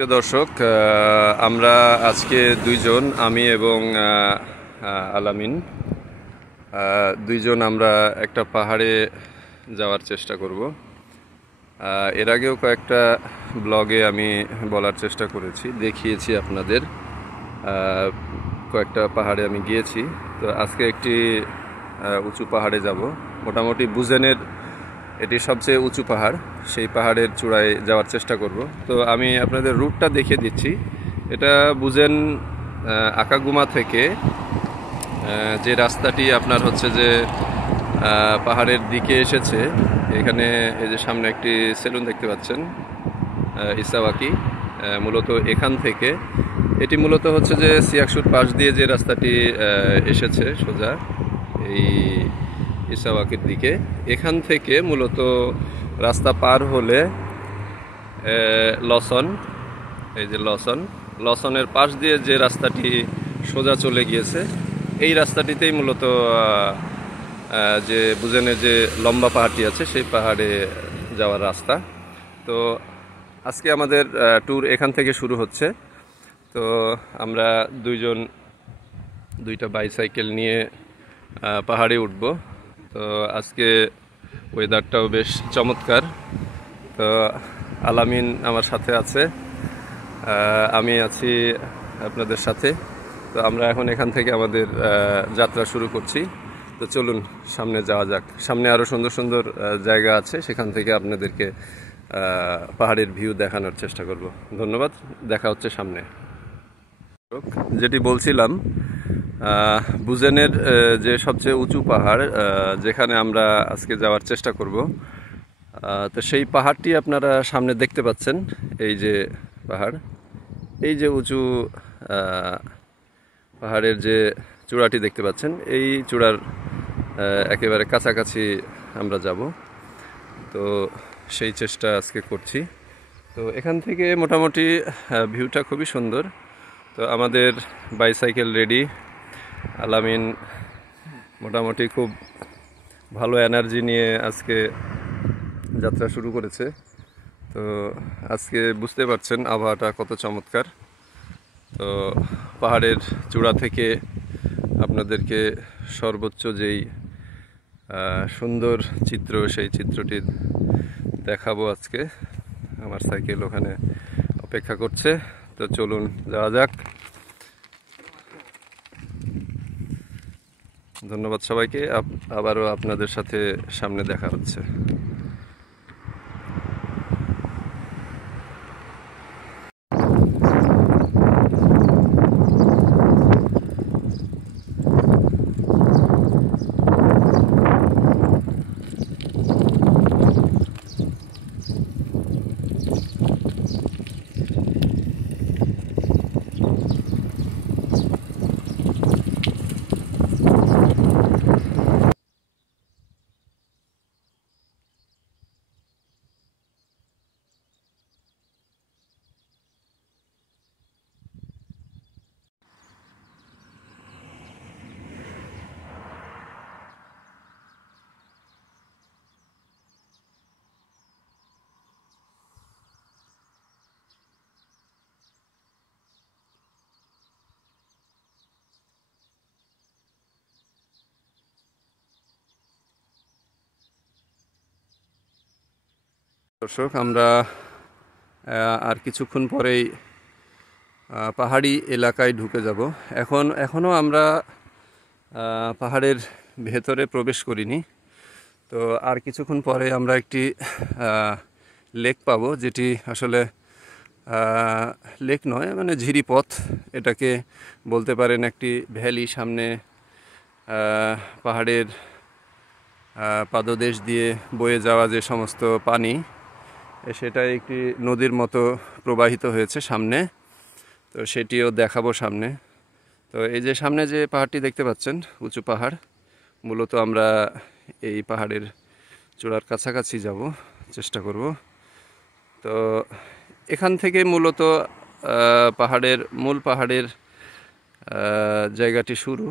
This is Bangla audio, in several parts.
প্রিয় দর্শক, আমরা আজকে দুইজন, আমি এবং আলামিন, দুইজন আমরা একটা পাহাড়ে যাওয়ার চেষ্টা করব। এর আগেও কয়েকটা ব্লগে আমি বলার চেষ্টা করেছি, দেখিয়েছি আপনাদের। কয়েকটা পাহাড়ে আমি গিয়েছি। তো আজকে একটি উঁচু পাহাড়ে যাব। মোটামুটি বুজেনের এটি সবচেয়ে উঁচু পাহাড়, সেই পাহাড়ের চূড়ায় যাওয়ার চেষ্টা করব। তো আমি আপনাদের রুটটা দেখিয়ে দিচ্ছি। এটা বুজেন আকাগুমা থেকে যে রাস্তাটি আপনার হচ্ছে যে পাহাড়ের দিকে এসেছে, এখানে এই যে সামনে একটি সেলুন দেখতে পাচ্ছেন, ইসাওয়াকি। মূলত এখান থেকে এটি মূলত হচ্ছে যে সিয়াকসুর পাশ দিয়ে যে রাস্তাটি এসেছে সোজা এই ইসাওয়াকির দিকে, এখান থেকে মূলত রাস্তা পার হলে লসন, এই যে লসনের পাশ দিয়ে যে রাস্তাটি সোজা চলে গিয়েছে, এই রাস্তাটিতেই মূলত যে বুজেনের যে লম্বা পাহাড়টি আছে সেই পাহাড়ে যাওয়ার রাস্তা। তো আজকে আমাদের ট্যুর এখান থেকে শুরু হচ্ছে। তো আমরা দুইটা বাইসাইকেল নিয়ে পাহাড়ে উঠব। তো আজকে ওয়েদারটাও বেশ চমৎকার। তো আলামিন আমার সাথে আছে, আমি আছি আপনাদের সাথে। তো আমরা এখন এখান থেকে আমাদের যাত্রা শুরু করছি। তো চলুন সামনে যাওয়া যাক। সামনে আরও সুন্দর সুন্দর জায়গা আছে, সেখান থেকে আপনাদেরকে পাহাড়ের ভিউ দেখানোর চেষ্টা করব। ধন্যবাদ, দেখা হচ্ছে সামনে। যেটি বলছিলাম, বুজেনের যে সবচেয়ে উঁচু পাহাড়, যেখানে আমরা আজকে যাওয়ার চেষ্টা করব, তো সেই পাহাড়টি আপনারা সামনে দেখতে পাচ্ছেন। এই যে পাহাড়, এই যে উঁচু পাহাড়ের যে চূড়াটি দেখতে পাচ্ছেন, এই চূড়ার একেবারে কাছাকাছি আমরা যাব। তো সেই চেষ্টা আজকে করছি। তো এখান থেকে মোটামুটি ভিউটা খুবই সুন্দর। তো আমাদের বাইসাইকেল রেডি। আলামিন মোটামুটি খুব ভালো এনার্জি নিয়ে আজকে যাত্রা শুরু করেছে। তো আজকে বুঝতে পারছেন আবহাওয়াটা কত চমৎকার। তো পাহাড়ের চূড়া থেকে আপনাদেরকে সর্বোচ্চ যেই সুন্দর চিত্র, সেই চিত্রটি দেখাবো আজকে। আমার সাইকেল ওখানে অপেক্ষা করছে। তো চলুন যাওয়া যাক। ধন্যবাদ সবাইকে। আবারও আপনাদের সাথে সামনে দেখা হচ্ছে। দর্শক, আমরা আর কিছুক্ষণ পরেই পাহাড়ি এলাকায় ঢুকে যাব। এখনও আমরা পাহাড়ের ভেতরে প্রবেশ করিনি। তো আর কিছুক্ষণ পরে আমরা একটি লেক পাবো, যেটি আসলে লেক নয়, মানে ঝিরিপথ এটাকে বলতে পারেন। একটি ভ্যালি সামনে, পাহাড়ের পাদদেশ দিয়ে বয়ে যাওয়া যে সমস্ত পানি, সেটাই একটি নদীর মতো প্রবাহিত হয়েছে সামনে। তো সেটিও দেখাবো সামনে। তো এই যে সামনে যে পাহাড়টি দেখতে পাচ্ছেন, উঁচু পাহাড়, মূলত আমরা এই পাহাড়ের চূড়ার কাছাকাছি যাব চেষ্টা করব। তো এখান থেকে মূলত মূল পাহাড়ের জায়গাটি শুরু।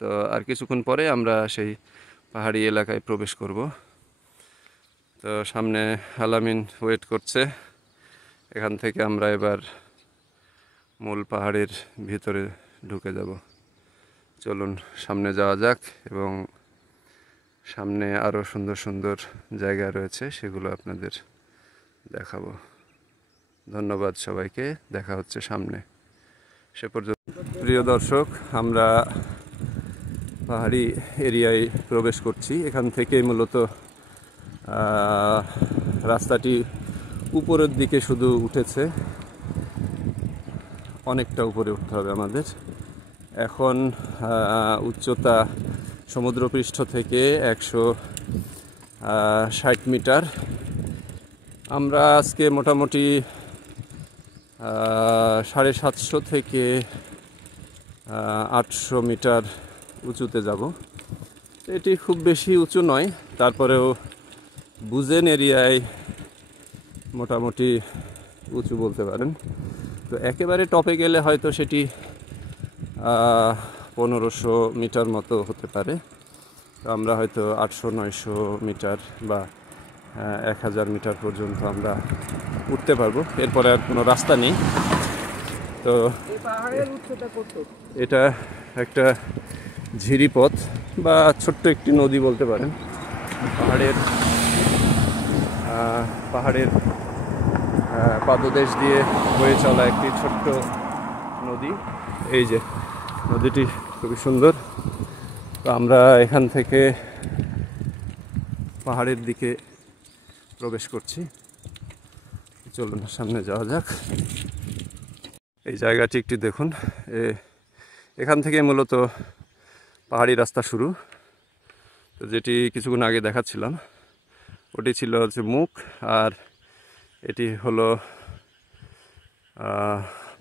তো আর কিছুক্ষণ পরে আমরা সেই পাহাড়ি এলাকায় প্রবেশ করব। তো সামনে আলামিন ওয়েট করছে, এখান থেকে আমরা এবার মূল পাহাড়ের ভিতরে ঢুকে যাব। চলুন সামনে যাওয়া যাক এবং সামনে আরও সুন্দর সুন্দর জায়গা রয়েছে, সেগুলো আপনাদের দেখাবো। ধন্যবাদ সবাইকে, দেখা হচ্ছে সামনে। সে পর্যন্ত প্রিয় দর্শক, আমরা পাহাড়ি এরিয়ায় প্রবেশ করছি। এখান থেকেই মূলত রাস্তাটি উপরের দিকে শুধু উঠেছে, অনেকটা উপরে উঠতে হবে আমাদের। এখন উচ্চতা সমুদ্রপৃষ্ঠ থেকে 160 মিটার। আমরা আজকে মোটামুটি 750 থেকে 800 মিটার উঁচুতে যাব। এটি খুব বেশি উঁচু নয়, তারপরেও বুজেন এরিয়ায় মোটামুটি উঁচু বলতে পারেন। তো একেবারে টপে গেলে হয়তো সেটি 1500 মিটার মতো হতে পারে। তো আমরা হয়তো 800-900 মিটার বা 1000 মিটার পর্যন্ত আমরা উঠতে পারবো, এরপরে আর কোনো রাস্তা নেই। তো এটা একটা ঝিরিপথ বা ছোট্ট একটি নদী বলতে পারেন। পাহাড়ের পাদদেশ দিয়ে বয়ে চলা একটি ছোট্ট নদী। এই যে নদীটি খুবই সুন্দর। তো আমরা এখান থেকে পাহাড়ের দিকে প্রবেশ করছি। চলুন সামনে যাওয়া যাক। এই জায়গাটি একটি দেখুন, এখান থেকে মূলত পাহাড়ি রাস্তা শুরু। তো যেটি কিছুক্ষণ আগে দেখাচ্ছিলাম ওটি ছিল হচ্ছে মুখ, আর এটি হলো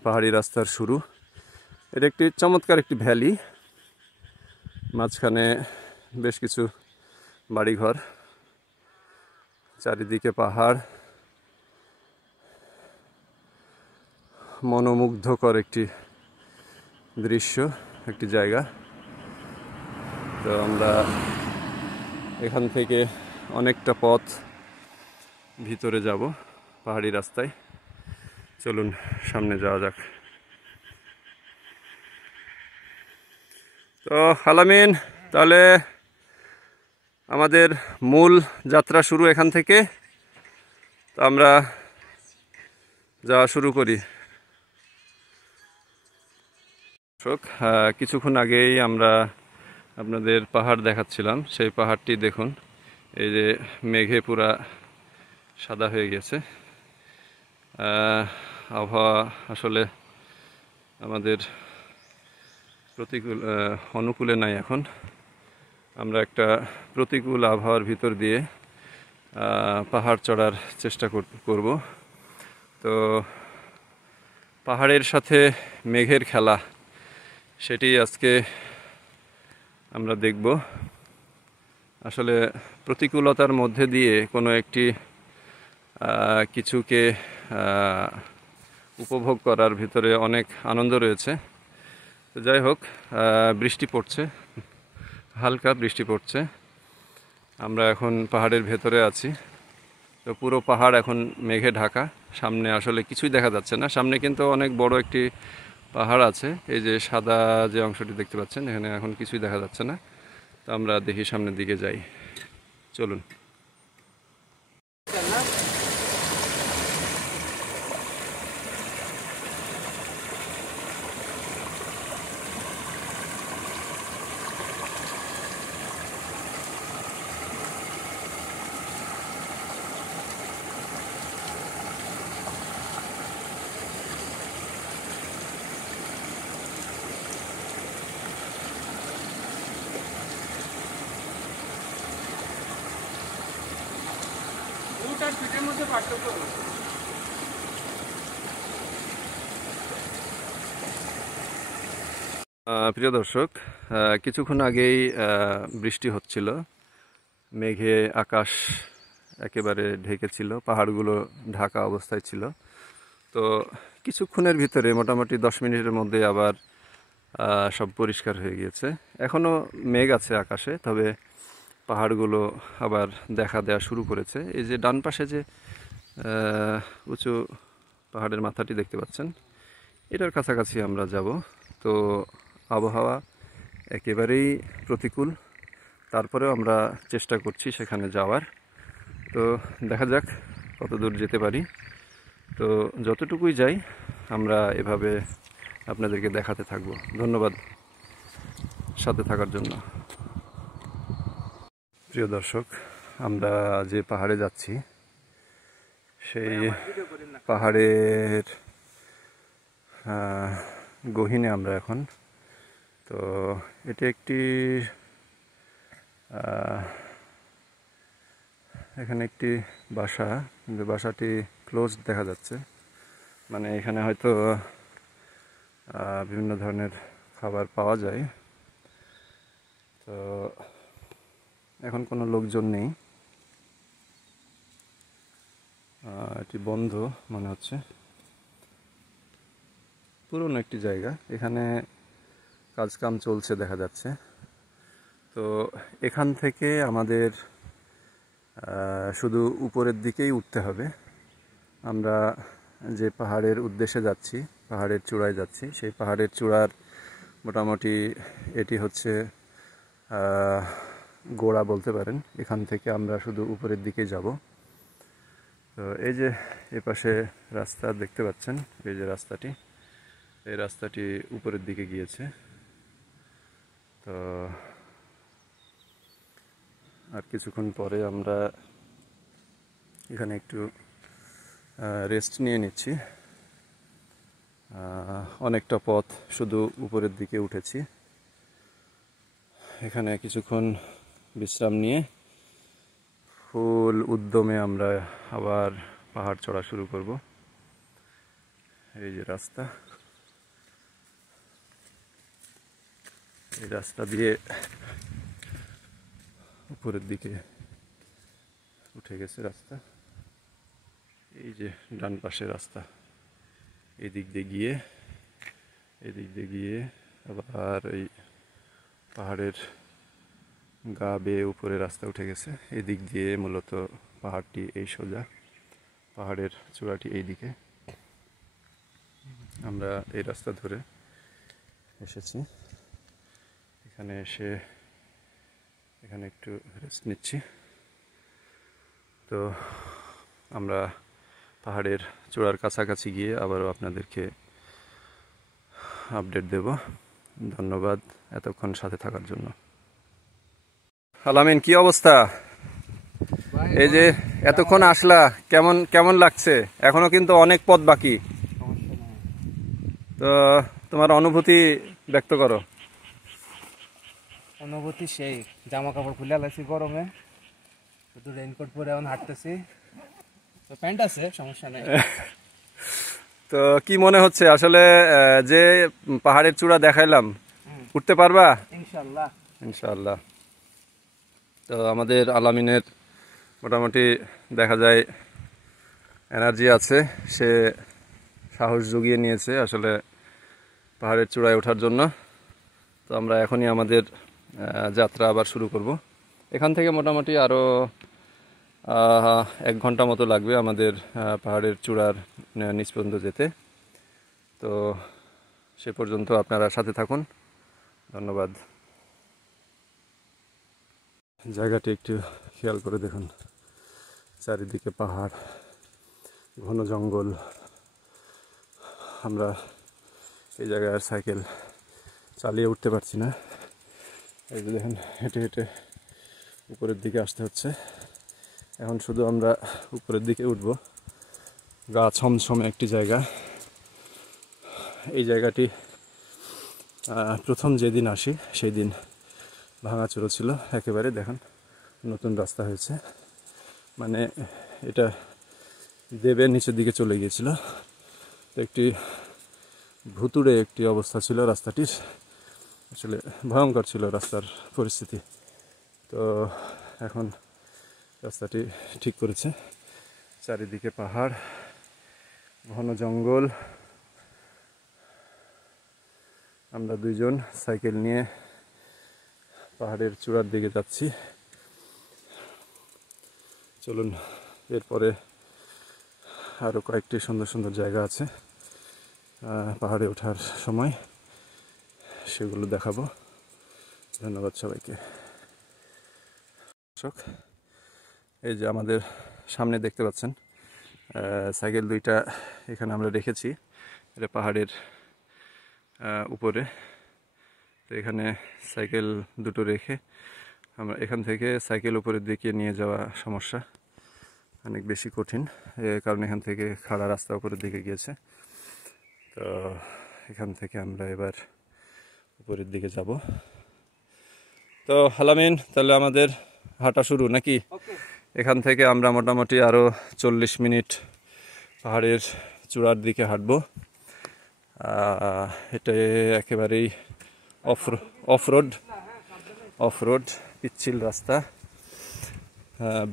পাহাড়ি রাস্তার শুরু। এটা একটি চমৎকার একটি ভ্যালি, মাঝখানে বেশ কিছু বাড়িঘর, চারিদিকে পাহাড়, মনোমুগ্ধকর একটি দৃশ্য, একটি জায়গা। তো আমরা এখান থেকে অনেকটা পথ ভিতরে যাব পাহাড়ি রাস্তায়। চলুন সামনে যাওয়া যাক। তো আলামিন, তাহলে আমাদের মূল যাত্রা শুরু এখান থেকে। তো আমরা যাওয়া শুরু করি। কিছুক্ষণ আগেই আমরা আপনাদের পাহাড় দেখাচ্ছিলাম, সেই পাহাড়টি দেখুন, এই যে মেঘে পুরা সাদা হয়ে গেছে। আবহাওয়া আসলে আমাদের অনুকূলে নাই এখন। আমরা একটা প্রতিকূল আবহাওয়ার ভিতর দিয়ে পাহাড় চড়ার চেষ্টা করব। তো পাহাড়ের সাথে মেঘের খেলা, সেটি আজকে আমরা দেখব। আসলে প্রতিকূলতার মধ্যে দিয়ে কোনো একটি কিছুকে উপভোগ করার ভিতরে অনেক আনন্দ রয়েছে। তো যাই হোক, বৃষ্টি পড়ছে, হালকা বৃষ্টি পড়ছে। আমরা এখন পাহাড়ের ভেতরে আছি। তো পুরো পাহাড় এখন মেঘে ঢাকা, সামনে আসলে কিছুই দেখা যাচ্ছে না। সামনে কিন্তু অনেক বড় একটি পাহাড় আছে, এই যে সাদা যে অংশটি দেখতে পাচ্ছেন, এখানে এখন কিছুই দেখা যাচ্ছে না। তো আমরা দেখি সামনের দিকে যাই, চলুন। প্রিয় দর্শক, কিছুক্ষণ আগেই বৃষ্টি হচ্ছিল, মেঘে আকাশ একেবারে ঢেকেছিল, পাহাড়গুলো ঢাকা অবস্থায় ছিল। তো কিছুক্ষণের ভিতরে মোটামুটি 10 মিনিটের মধ্যে আবার সব পরিষ্কার হয়ে গিয়েছে। এখনও মেঘ আছে আকাশে, তবে পাহাড়গুলো আবার দেখা দেওয়া শুরু করেছে। এই যে ডান পাশে যে উঁচু পাহাড়ের মাথাটি দেখতে পাচ্ছেন, এটার কাছাকাছি আমরা যাব। তো আবহাওয়া একেবারেই প্রতিকূল, তারপরেও আমরা চেষ্টা করছি সেখানে যাওয়ার। তো দেখা যাক কত দূর যেতে পারি। তো যতটুকুই যাই আমরা এভাবে আপনাদেরকে দেখাতে থাকবো। ধন্যবাদ সাথে থাকার জন্য। প্রিয় দর্শক, আমরা যে পাহাড়ে যাচ্ছি সেই পাহাড়ের গহীনে আমরা এখন। তো এটি একটি এখানে একটি বাসা, যে বাসাটি ক্লোজ দেখা যাচ্ছে, মানে এখানে হয়তো বিভিন্ন ধরনের খাবার পাওয়া যায়। তো এখন কোনো লোকজন নেই, এটি বন্ধ মনে হচ্ছে। পুরনো একটি জায়গা, এখানে কাজকাম চলছে দেখা যাচ্ছে। তো এখান থেকে আমাদের শুধু উপরের দিকেই উঠতে হবে। আমরা যে পাহাড়ের উদ্দেশ্যে যাচ্ছি, পাহাড়ের চূড়ায় যাচ্ছি, সেই পাহাড়ের চূড়ার মোটামুটি এটি হচ্ছে গোড়া বলতে পারেন। এখান থেকে আমরা শুধু উপরের দিকে যাব। তো এই যে এপাশে রাস্তা দেখতে পাচ্ছেন, এই যে রাস্তাটি, এই রাস্তাটি উপরের দিকে গিয়েছে। তো আর কিছুক্ষণ পরে আমরা এখানে একটু রেস্ট নিয়ে নিচ্ছি। অনেকটা পথ শুধু উপরের দিকে উঠেছি, এখানে কিছুক্ষণ বিশ্রাম নিয়ে ফুল উদ্যমে আমরা আবার পাহাড় চড়া শুরু করব। এই যে রাস্তা, এই রাস্তা দিয়ে উপরের দিকে উঠে গেছে রাস্তা। এই যে ডান পাশে রাস্তা, এই দিক দিয়ে গিয়ে আবার এই পাহাড়ের গা বেয়ে উপরে রাস্তা উঠে গেছে। এই দিক দিয়ে মূলত পাহাড়টি এই সোজা, পাহাড়ের চূড়াটি এই দিকে। আমরা এই রাস্তা ধরে এসেছি, এখানে এসে এখানে একটু রেস্ট নিচ্ছি। তো আমরা পাহাড়ের চূড়ার কাছাকাছি গিয়ে আবারও আপনাদেরকে আপডেট দেব। ধন্যবাদ এতক্ষণ সাথে থাকার জন্য। আলামিন, কি অবস্থা? এই যে এতক্ষণ আসলা, কেমন কেমন লাগছে? এখনো কিন্তু অনেক পথ বাকি। তো তোমার অনুভূতি ব্যক্ত করো। অনুভূতি সেই, জামা কাপড় খুলে আলাইছি গরমে, শুধু রেইনকোট পরে এখন হাঁটতেছি। তো প্যান্ট আছে, সমস্যা নেই। তো কি মনে হচ্ছে আসলে, যে পাহাড়ের চূড়া দেখাইলাম, উঠতে পারবা? ইনশাআল্লাহ ইনশাআল্লাহ। তো আমাদের আলামিনের মোটামুটি দেখা যায় এনার্জি আছে, সে সাহস জুগিয়ে নিয়েছে আসলে পাহাড়ের চূড়ায় ওঠার জন্য। তো আমরা এখনই আমাদের যাত্রা আবার শুরু করব। এখান থেকে মোটামুটি আরও 1 ঘন্টা মতো লাগবে আমাদের পাহাড়ের চূড়ার নিচ পর্যন্ত যেতে। তো সে পর্যন্ত আপনারা সাথে থাকুন। ধন্যবাদ। জায়গাটি একটু খেয়াল করে দেখুন, চারিদিকে পাহাড়, ঘন জঙ্গল। আমরা এই জায়গায় আর সাইকেল চালিয়ে উঠতে পারছি না। এই যে দেখেন, হেঁটে হেঁটে উপরের দিকে আসতে হচ্ছে। এখন শুধু আমরা উপরের দিকে উঠব। গা ছমছমে একটি জায়গা। এই জায়গাটি প্রথম যেদিন আসি সেই দিন ভাঙাচোরা ছিল একেবারে। দেখেন, নতুন রাস্তা হয়েছে, মানে এটা দেবে নিচের দিকে চলে গিয়েছিল। তো একটি ভুতুড়ে একটি অবস্থা ছিল রাস্তাটির, আসলে ভয়ঙ্কর ছিল রাস্তার পরিস্থিতি। তো এখন রাস্তাটি ঠিক করেছে। চারিদিকে পাহাড়, ঘন জঙ্গল। আমরা দুইজন সাইকেল নিয়ে পাহাড়ের চূড়ার দিকে যাচ্ছি। চলুন এরপরে আরও কয়েকটি সুন্দর সুন্দর জায়গা আছে পাহাড়ে ওঠার সময়, সেগুলো দেখাবো। ধন্যবাদ সবাইকে। দর্শক, এই যে আমাদের সামনে দেখতে পাচ্ছেন সাইকেল দুইটা এখানে আমরা রেখেছি, এটা পাহাড়ের উপরে। তো এখানে সাইকেল দুটো রেখে আমরা এখান থেকে সাইকেল উপরের দিকে নিয়ে যাওয়া সমস্যা, অনেক বেশি কঠিন, কারণ এখান থেকে খাড়া রাস্তা উপরের দিকে গিয়েছে। তো এখান থেকে আমরা এবার উপরের দিকে যাব। তো আলামিন, তাহলে আমাদের হাঁটা শুরু নাকি? এখান থেকে আমরা মোটামুটি আরও 40 মিনিট পাহাড়ের চূড়ার দিকে হাঁটবো। এটা একেবারেই অফরোড পিচ্ছিল রাস্তা।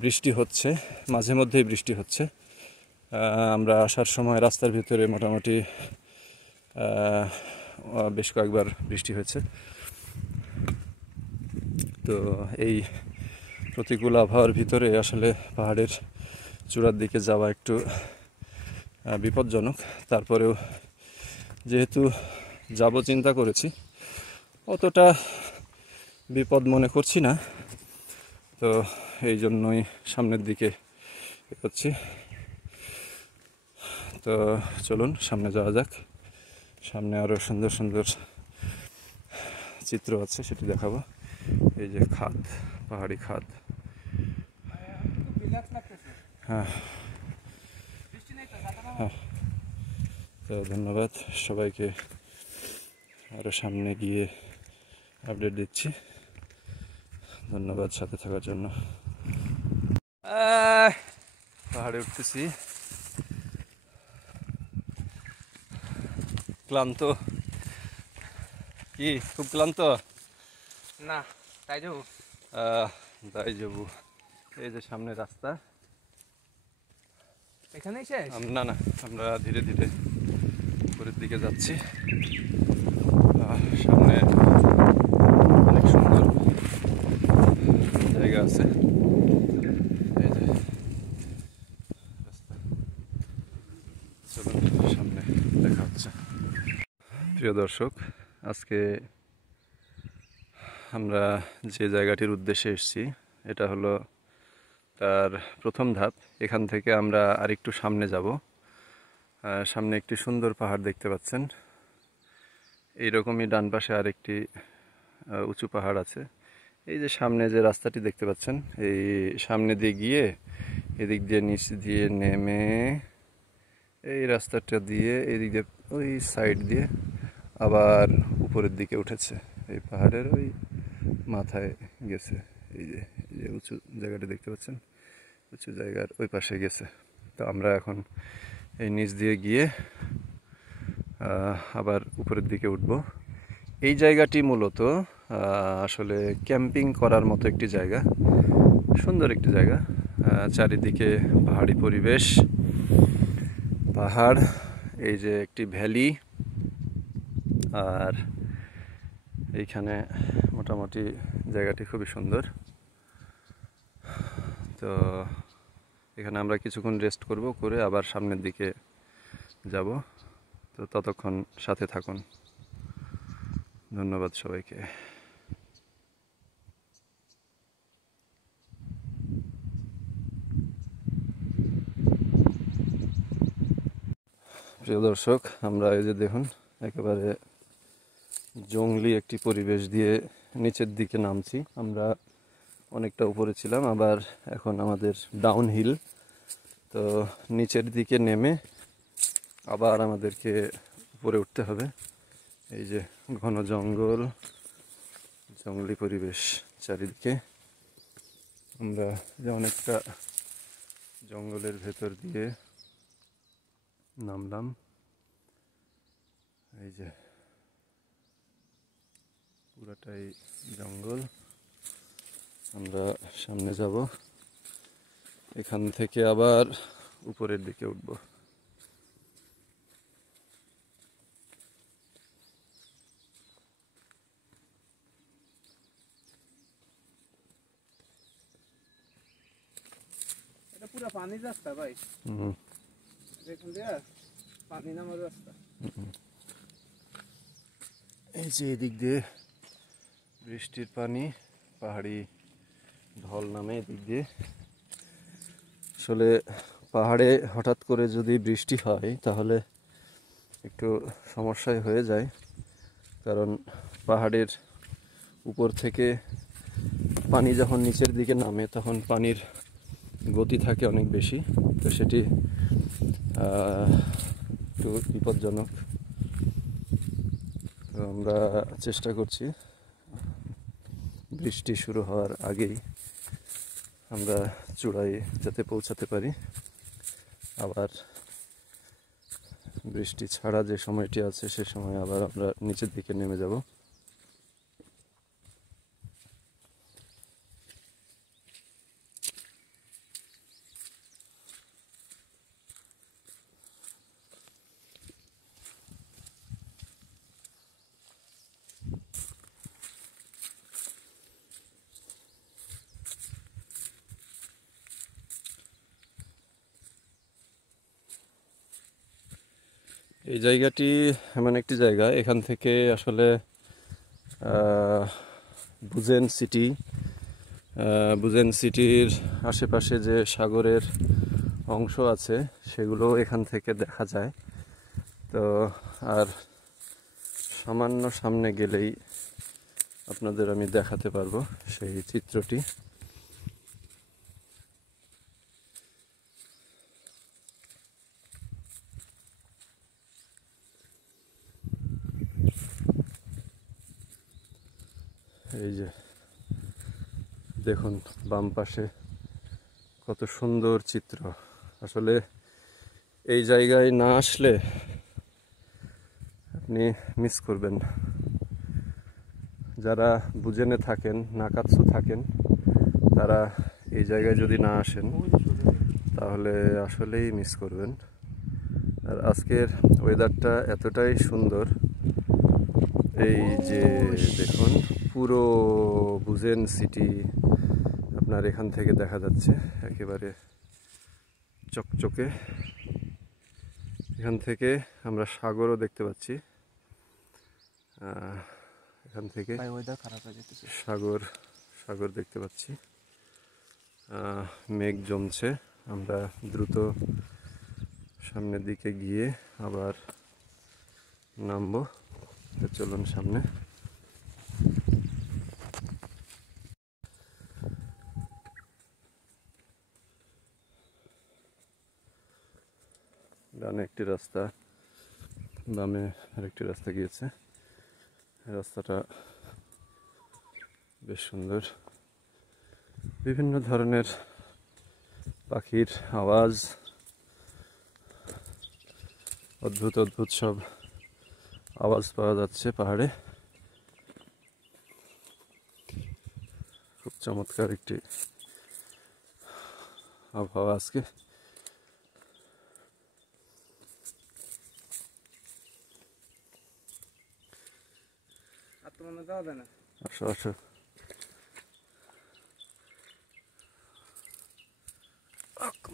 বৃষ্টি হচ্ছে, মাঝে মধ্যেই বৃষ্টি হচ্ছে। আমরা আসার সময় রাস্তার ভিতরে মোটামুটি বেশ কয়েকবার বৃষ্টি হয়েছে। তো এই প্রতিকূল আবহাওয়ার ভিতরে আসলে পাহাড়ের চূড়ার দিকে যাওয়া একটু বিপজ্জনক। তারপরেও যেহেতু যাব চিন্তা করেছি, অতটা বিপদ মনে করছি না। তো এই জন্যই সামনের দিকে এগোচ্ছি। তো চলুন সামনে যাওয়া যাক। সামনে আরও সুন্দর সুন্দর চিত্র আছে, সেটি দেখাবো। এই যে খাদ, পাহাড়ি খাদ। হ্যাঁ হ্যাঁ, তো ধন্যবাদ সবাইকে। আরও সামনে গিয়ে আপডেট দিচ্ছি। ধন্যবাদ সাথে থাকার জন্য। পাহাড়ে উঠতেছি, ক্লান্ত। কি খুব ক্লান্ত? না, তাই যাবো। তাই যাবো। এই যে সামনে রাস্তা, এখানেই শেষ? না না, আমরা ধীরে ধীরে উপরের দিকে যাচ্ছি। সামনে অনেক সুন্দর জায়গা আছে। এই যে রাস্তা, চলুন সামনে দেখা হচ্ছে। প্রিয় দর্শক, আজকে আমরা যে জায়গাটির উদ্দেশ্যে এসেছি এটা হলো তার প্রথম ধাপ। এখান থেকে আমরা আরেকটু সামনে যাব। সামনে একটি সুন্দর পাহাড় দেখতে পাচ্ছেন। এইরকমই ডান পাশে আরেকটি উঁচু পাহাড় আছে। এই যে সামনে যে রাস্তাটি দেখতে পাচ্ছেন, এই সামনে দিয়ে গিয়ে এদিক দিয়ে নিচ দিয়ে নেমে এই রাস্তাটা দিয়ে এদিক দিয়ে ওই সাইড দিয়ে আবার উপরের দিকে উঠেছে, এই পাহাড়ের ওই মাথায় গেছে। এই যে উঁচু জায়গাটা দেখতে পাচ্ছেন, উঁচু জায়গার ওই পাশে গেছে। তো আমরা এখন এই নিচ দিয়ে গিয়ে আবার উপরের দিকে উঠব। এই জায়গাটি মূলত আসলে ক্যাম্পিং করার মতো একটি জায়গা, সুন্দর একটি জায়গা। চারিদিকে পাহাড়ি পরিবেশ, পাহাড়, এই যে একটি ভ্যালি, আর এইখানে মোটামুটি জায়গাটি খুবই সুন্দর। তো এখানে আমরা কিছুক্ষণ রেস্ট করব, করে আবার সামনের দিকে যাব। তো ততক্ষণ সাথে থাকুন। ধন্যবাদ সবাইকে। প্রিয় দর্শক, আমরা এই যে দেখুন একেবারে জংলি একটি পরিবেশ দিয়ে নিচের দিকে নামছি। আমরা অনেকটা উপরে ছিলাম, আবার এখন আমাদের ডাউন হিল। তো নিচের দিকে নেমে আবার আমাদেরকে উপরে উঠতে হবে। এই যে ঘন জঙ্গল, জঙ্গলি পরিবেশ চারিদিকে। আমরা যে অনেকটা জঙ্গলের ভেতর দিয়ে নামলাম। এই যে পুরাটাই জঙ্গল। আমরা সামনে যাব, এখান থেকে আবার উপরের দিকে উঠব। এটা পুরো পানির রাস্তা ভাই। এখান দিয়ে পানি নামার রাস্তা। এই যে এদিক দিয়ে বৃষ্টির পানি, পাহাড়ি ঢল নামে এদিক দিয়ে। আসলে পাহাড়ে হঠাৎ করে যদি বৃষ্টি হয় তাহলে একটু সমস্যায় হয়ে যায়, কারণ পাহাড়ের উপর থেকে পানি যখন নিচের দিকে নামে তখন পানির গতি থাকে অনেক বেশি, তো সেটি একটু বিপজ্জনক। তো আমরা চেষ্টা করছি বৃষ্টি শুরু হওয়ার আগেই আমরা চূড়ায় যাতে পৌঁছাতে পারি। আবার বৃষ্টি ছাড়া যে সময়টি আছে সে সময় আবার আমরা নিচের দিকে নেমে যাব। এই জায়গাটি এমন একটি জায়গা, এখান থেকে আসলে বুজেন সিটির আশেপাশে যে সাগরের অংশ আছে সেগুলো এখান থেকে দেখা যায়। তো আর সামান্য সামনে গেলেই আপনাদের আমি দেখাতে পারবো সেই চিত্রটি। এই যে দেখুন বাম পাশে কত সুন্দর চিত্র। আসলে এই জায়গায় না আসলে আপনি মিস করবেন। যারা বুজেনে থাকেন, নাকাতসু থাকেন, তারা এই জায়গায় যদি না আসেন তাহলে আসলেই মিস করবেন। আর আজকের ওয়েদারটা এতটাই সুন্দর, এই যে দেখুন পুরো বুজেন সিটি আপনার এখান থেকে দেখা যাচ্ছে, একেবারে চকচকে। এখান থেকে আমরা সাগরও দেখতে পাচ্ছি, এখান থেকে সাগর দেখতে পাচ্ছি। মেঘ জমছে, আমরা দ্রুত সামনের দিকে গিয়ে আবার নামবো। চলুন সামনে। ডানে একটি রাস্তা, বামে আরেকটি রাস্তা গিয়েছে। রাস্তাটা বেশ সুন্দর, বিভিন্ন ধরনের পাখির আওয়াজ, অদ্ভুত অদ্ভুত সব আওয়াজ পাওয়া যাচ্ছে পাহাড়ে। খুব চমৎকার একটি আবহাওয়া আজকে। আসো আসো।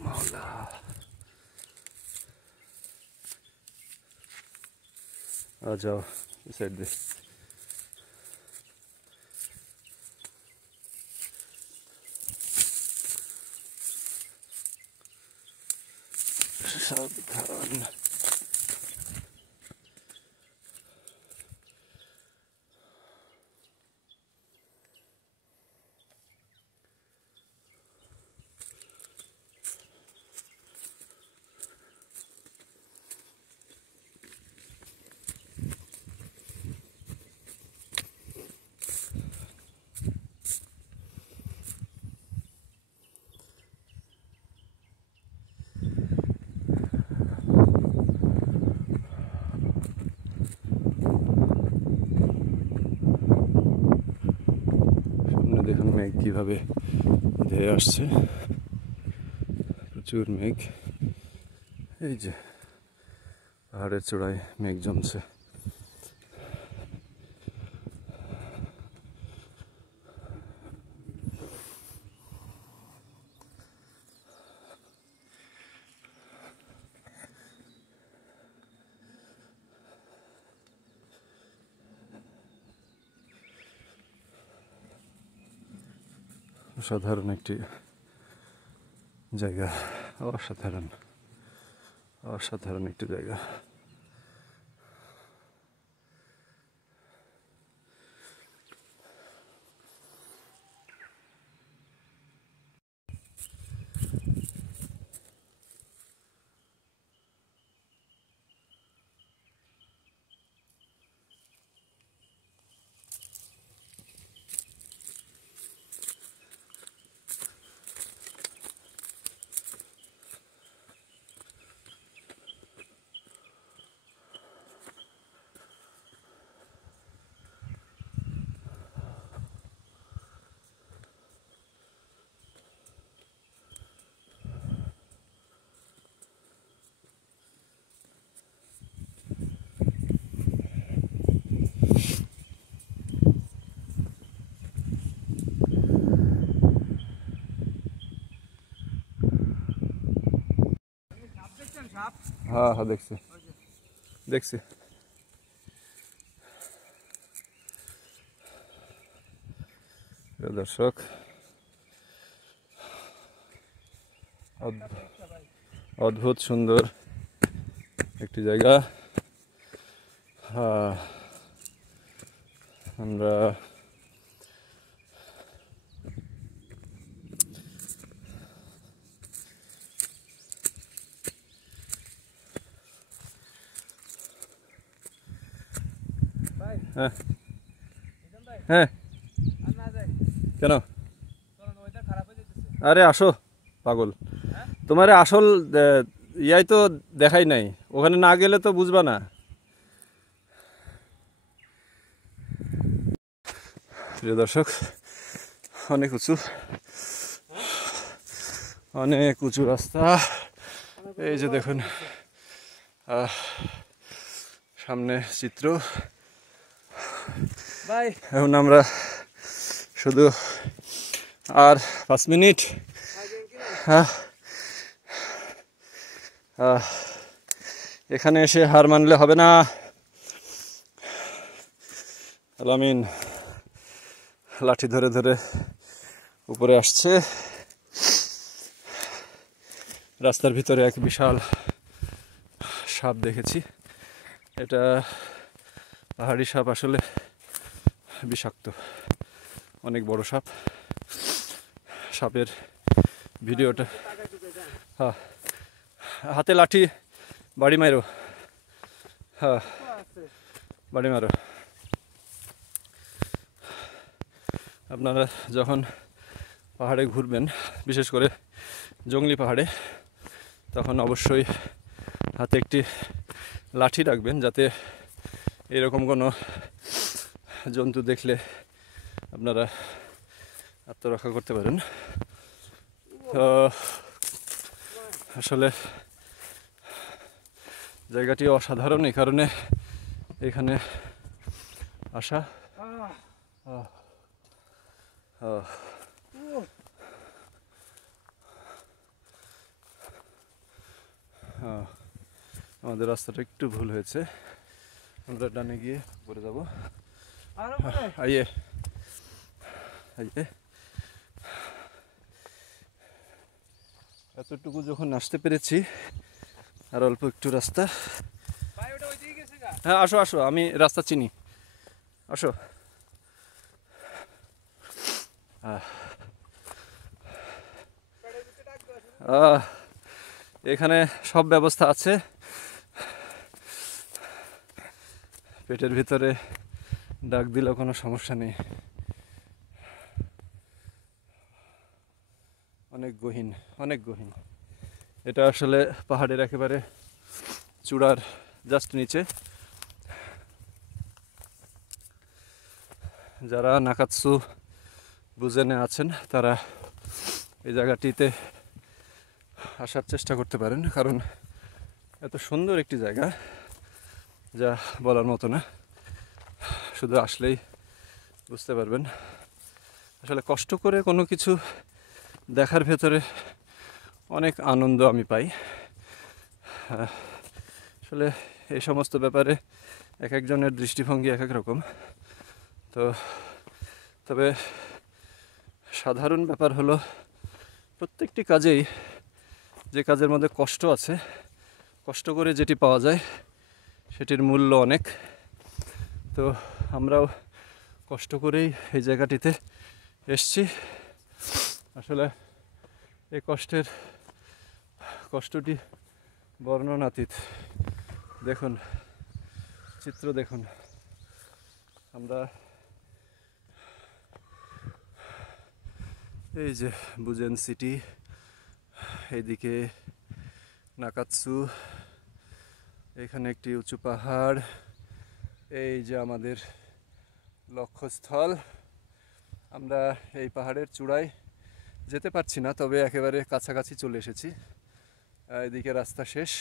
মাওলা, आ जाओ इस साइड दे। सावधान। দেখুন মেঘ কিভাবে ধেয়ে আসছে, প্রচুর মেঘ। এই যে পাহাড়ের চূড়ায় মেঘ জমছে। অসাধারণ একটি জায়গা, অসাধারণ অসাধারণ একটি জায়গা। হ্যাঁ হ্যাঁ দেখছি দেখছি। দর্শক, অদ্ভুত সুন্দর একটি জায়গা। আমরা হ্যাঁ হ্যাঁ কেন? আরে আসো পাগল, তোমার আসল ইয়াই তো দেখাই নাই, ওখানে না গেলে তো বুঝবা না। প্রিয় দর্শক, অনেক উঁচু, অনেক উঁচু রাস্তা। এই যে দেখুন সামনে চিত্র। এখন আমরা শুধু আর 5 মিনিট এখানে এসে হার মানলে হবে না। আলামিন লাঠি ধরে ধরে উপরে আসছে। রাস্তার ভিতরে এক বিশাল সাপ দেখেছি। এটা পাহাড়ি সাপ, আসলে বিষাক্ত, অনেক বড় সাপ। সাপের ভিডিওটা, হ্যাঁ হাতে লাঠি বাড়ি মারো, হ্যাঁ বাড়ি মারো। আপনারা যখন পাহাড়ে ঘুরবেন, বিশেষ করে জঙ্গলি পাহাড়ে, তখন অবশ্যই হাতে একটি লাঠি রাখবেন, যাতে এরকম কোনো জন্তু দেখলে আপনারা আত্মরক্ষা করতে পারেন। তো আসলে জায়গাটি অসাধারণ, এই কারণে এখানে আসা। আমাদের রাস্তাটা একটু ভুল হয়েছে, আমরা ডানে গিয়ে উপরে যাব। আইয়ে আইয়ে, এতটুকু যখন আসতে পেরেছি, আর অল্প একটু রাস্তা। হ্যাঁ আসো আসো, আমি রাস্তা চিনি, আসো। এখানে সব ব্যবস্থা আছে, পেটের ভিতরে ডাক দিলেও কোনো সমস্যা নেই। অনেক গহীন, অনেক গহীন। এটা আসলে পাহাড়ের একেবারে চূড়ার জাস্ট নিচে। যারা নাকাতসু বুজেনে আছেন, তারা এই জায়গাটিতে আসার চেষ্টা করতে পারেন, কারণ এত সুন্দর একটি জায়গা যা বলার মতো না। শুধু আসলেই বুঝতে পারবেন। আসলে কষ্ট করে কোনো কিছু দেখার ভেতরে অনেক আনন্দ আমি পাই। আসলে এই সমস্ত ব্যাপারে এক একজনের দৃষ্টিভঙ্গি এক এক রকম। তো তবে সাধারণ ব্যাপার হলো প্রত্যেকটি কাজেই যে কাজের মধ্যে কষ্ট আছে, কষ্ট করে যেটি পাওয়া যায় সেটির মূল্য অনেক। তো আমরাও কষ্ট করেই এই জায়গাটিতে এসছি। আসলে এই কষ্টটি বর্ণনাতীত। দেখুন, চিত্র দেখুন। আমরা এই যে বুজেন সিটি, এইদিকে নাকাতসু, এখানে একটি উঁচু পাহাড়, এই যে আমাদের লক্ষ্যস্থল। আমরা এই পাহাড়ের চূড়ায় যেতে পারছি না, তবে একেবারে কাছাকাছি চলে এসেছি। এদিকে রাস্তা শেষ,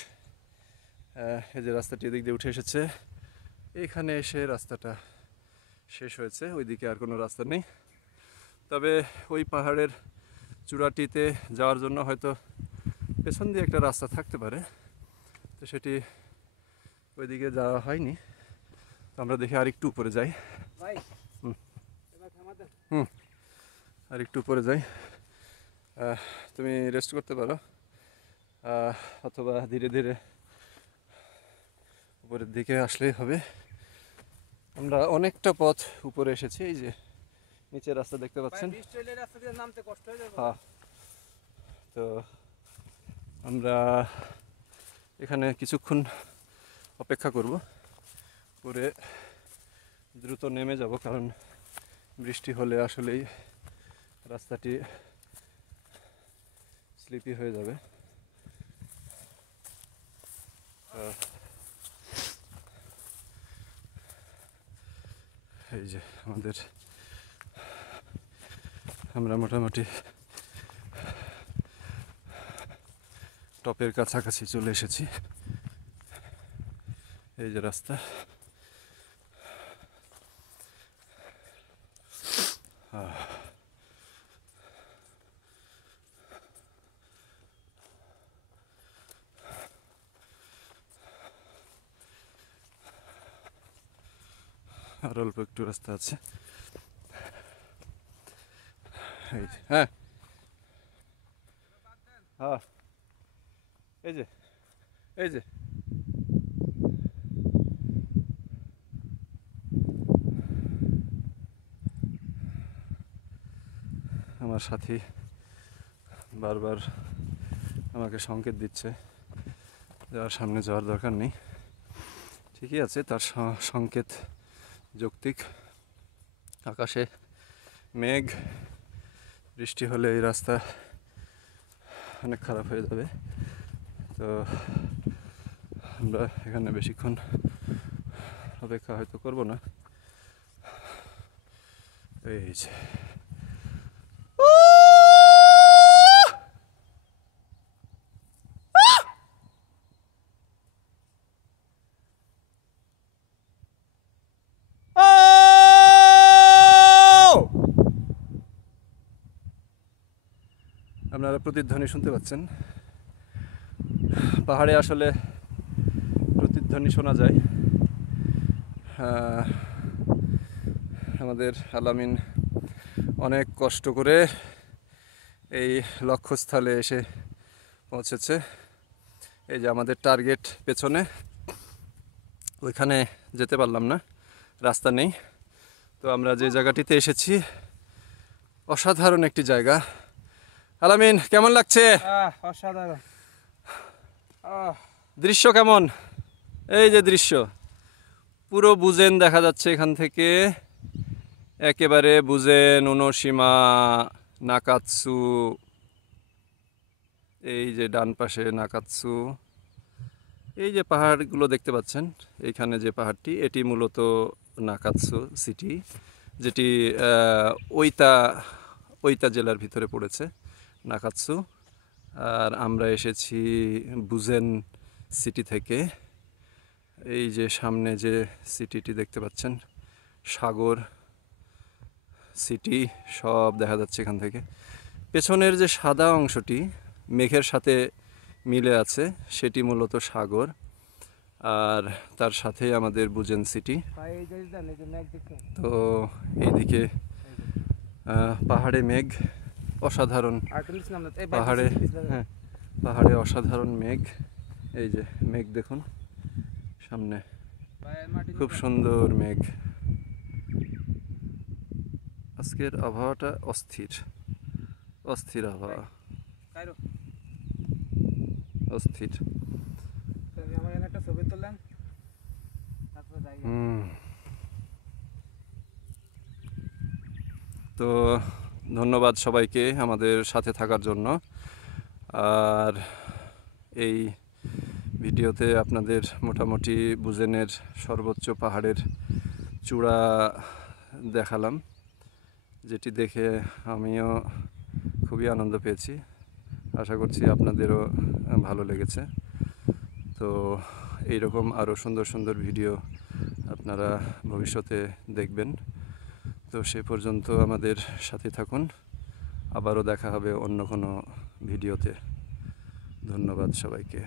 এই যে রাস্তাটি এদিক দিয়ে উঠে এসেছে, এখানে এসে রাস্তাটা শেষ হয়েছে, ওইদিকে আর কোনো রাস্তা নেই। তবে ওই পাহাড়ের চূড়াটিতে যাওয়ার জন্য হয়তো পেছন দিয়ে একটা রাস্তা থাকতে পারে, তো সেটি ওইদিকে যাওয়া হয়নি। তো আমরা দেখি আর একটু উপরে যাই। আর একটু উপরে যাই। তুমি রেস্ট করতে পারো, অথবা ধীরে ধীরে উপরের দিকে আসলেই হবে। আমরা অনেকটা পথ উপরে এসেছি। এই যে নিচের রাস্তা দেখতে পাচ্ছেন। হ্যাঁ, তো আমরা এখানে কিছুক্ষণ অপেক্ষা করব, করে দ্রুত নেমে যাব, কারণ বৃষ্টি হলে আসলেই রাস্তাটি স্লিপি হয়ে যাবে। এই যে আমরা মোটামুটি টপের কাছাকাছি চলে এসেছি। এই যে রাস্তা, আর অল্প একটু রাস্তা আছে। এই যে, হ্যাঁ হ্যাঁ, এই যে আমার সাথী বারবার আমাকে সংকেত দিচ্ছে যে আর সামনে যাওয়ার দরকার নেই। ঠিকই আছে, তার সংকেত যৌক্তিক। আকাশে মেঘ, বৃষ্টি হলে এই রাস্তা অনেক খারাপ হয়ে যাবে। তো আমরা এখানে বেশিক্ষণ অপেক্ষা হয়তো করব না। এই যে আপনারা প্রতিধ্বনি শুনতে পাচ্ছেন। পাহাড়ে আসলে প্রতিধ্বনি শোনা যায়। আমাদের আলামিন অনেক কষ্ট করে এই লক্ষ্যস্থলে এসে পৌঁছেছে। এই যে আমাদের টার্গেট পেছনে, ওইখানে যেতে পারলাম না, রাস্তা নেই। তো আমরা যে জায়গাটিতে এসেছি অসাধারণ একটি জায়গা। আলামিন, কেমন লাগছে? অসাধারণ দৃশ্য কেমন? এই যে দৃশ্য, পুরো বুজেন দেখা যাচ্ছে এখান থেকে, একেবারে বুজেন, ওনোশিমা, নাকাতসু, এই যে ডান পাশে নাকাতসু, এই যে পাহাড়গুলো দেখতে পাচ্ছেন, এইখানে যে পাহাড়টি, এটি মূলত নাকাতসু সিটি, যেটি ওইতা জেলার ভিতরে পড়েছে, নাকাতসু। আর আমরা এসেছি বুজেন সিটি থেকে। এই যে সামনে যে সিটিটি দেখতে পাচ্ছেন, সাগর, সিটি সব দেখা যাচ্ছে এখান থেকে। পেছনের যে সাদা অংশটি মেঘের সাথে মিলে আছে, সেটি মূলত সাগর, আর তার সাথেই আমাদের বুজেন সিটি। তো এইদিকে পাহাড়ে মেঘ, অসাধারণ আর্টিলিস নাম এই পাহাড়ে, হ্যাঁ পাহাড়ে অসাধারণ মেঘ। এই যে মেঘ দেখুন সামনে, খুব সুন্দর মেঘ। আজকের আবহাওয়াটা অস্থির, অস্থির আবহাওয়া, কাইরো অস্থির। তুমি আমার এখানে একটা ছবি তুললেন, তারপর যাই। তো ধন্যবাদ সবাইকে আমাদের সাথে থাকার জন্য। আর এই ভিডিওতে আপনাদের মোটামুটি বুজেনের সর্বোচ্চ পাহাড়ের চূড়া দেখালাম, যেটি দেখে আমিও খুবই আনন্দ পেয়েছি। আশা করছি আপনাদেরও ভালো লেগেছে। তো এইরকম আরও সুন্দর সুন্দর ভিডিও আপনারা ভবিষ্যতে দেখবেন। তো সে পর্যন্ত আমাদের সাথে থাকুন, আবারও দেখা হবে অন্য কোনো ভিডিওতে। ধন্যবাদ সবাইকে।